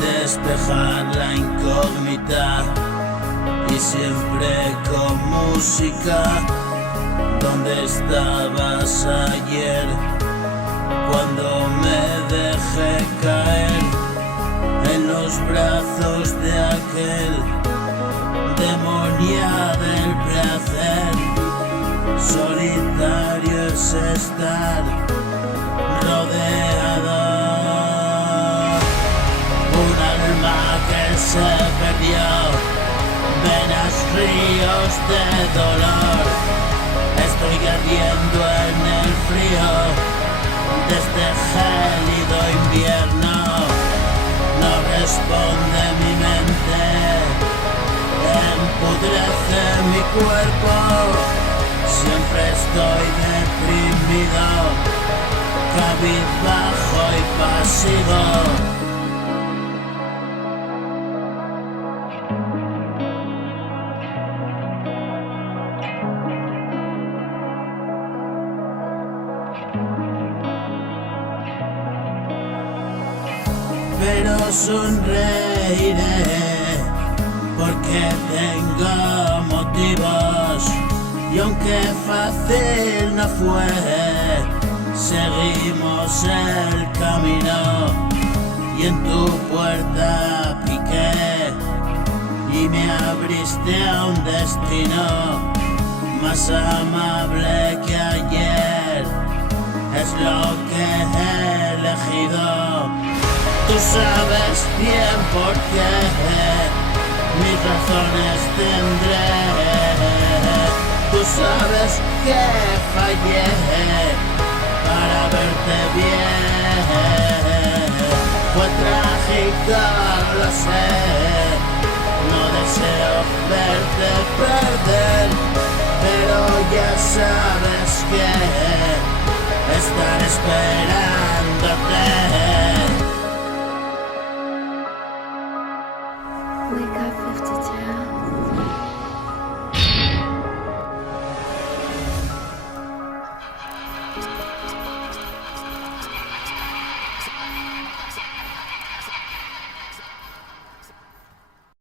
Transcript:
Despejar la incógnita y siempre con música. ¿Dónde estabas ayer cuando me dejé caer en los brazos de aquel demonio del placer? Solitario es estar rodeado, un alma que se perdió, venas, ríos de dolor. Estoy ardiendo en el frío de este gélido invierno. No responde mi mente, empudrece mi cuerpo. Siempre estoy deprimido, cabizbajo y pasivo. Pero sonreiré porque tengo motivos, y aunque fácil no fue, seguimos el camino y en tu puerta piqué y me abriste a un destino más amable que ayer. Es lo que he elegido. Tú sabes bien por qué, mis razones tendré. Tú sabes que fallé para verte bien. Fue trágico, lo sé, no deseo verte perder, pero ya sabes que estar esperando